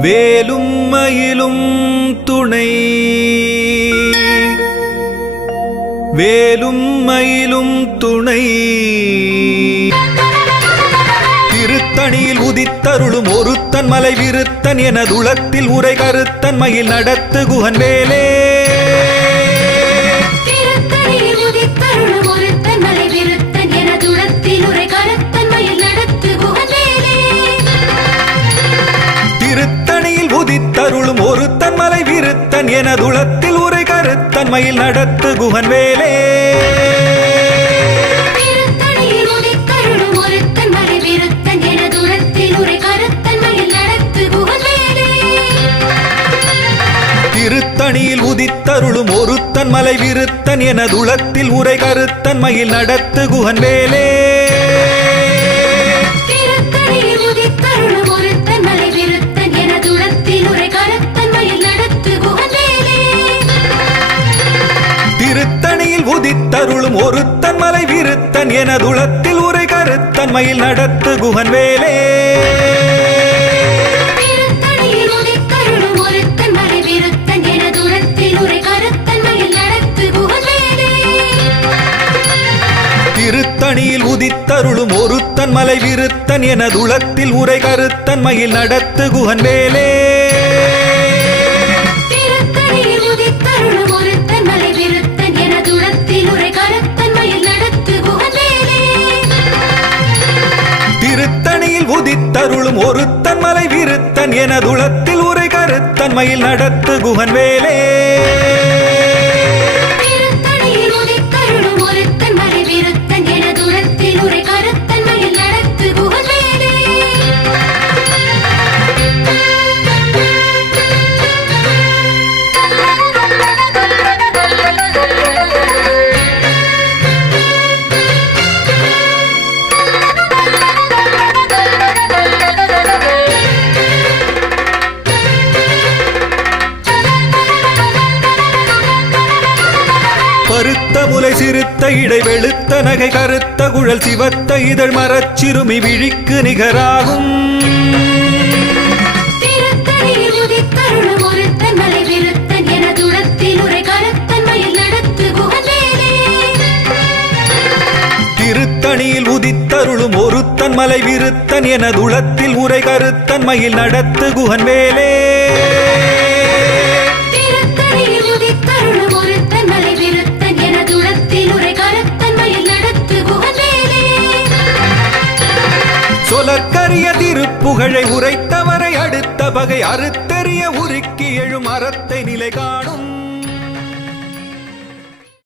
வேலும் மயிலும் துணை வேலும் மயிலும் துணை திருத்தணியில் உதித்தருளும் ஒருத்தன் மலை விருத்தன் எனதுளத்தில் உரை கருத்தன் மயில் நடத்து குகன் வேலே உதித்தருளும் ஒருத்தன் மலை விருத்தன் எனதுளத்தில் உரை கருத்தன் மயில் நடத்து குகன் வேலே திருத்தணியில் உதித்தருளும் ஒருத்தன் மலை விருத்தன் எனதுளத்தில் உரை கருத்தன் மயில் நடத்து குகன் வேலே திருத்தணியில் உதித்தருளும் ஒருத்தன் மலை விருத்தன் எனதுளத்தில் உரை கருத்தன் மயில் நடத்து குகன் வேலே திருத்தணியில் உதித்தருளும் ஒருத்தன் மலை விருத்தன் எனதுளத்தில் உரை கருத்தன் மயில் நடத்து குகன் வேலே திருத்தணியில் உதித்தருளும் ஒருத்தன் மலை விருத்தன் எனதுளத்தில் உரை கருத்தன் மயில் நடத்து குகன் வேலே பருத்த முலை சிறுத்த இடை வெளுத்த நகை கருத்த குழல் சிவத்த இதழ் மரச்சிறுமி விழிக்கு நிகராகும் திருத்தணியில் உதித்தருளும் ஒருத்தன் மலை விருத்தன் எனதுளத்தில் உரை கருத்தன் மயில் நடத்து குகன் வேலே சொலற்கரிய திருப்புகழை உரைத்தவரை அடுத்த பகை அறுத்தெறிய உருக்கி எழும் அறத்தை நிலை காணும்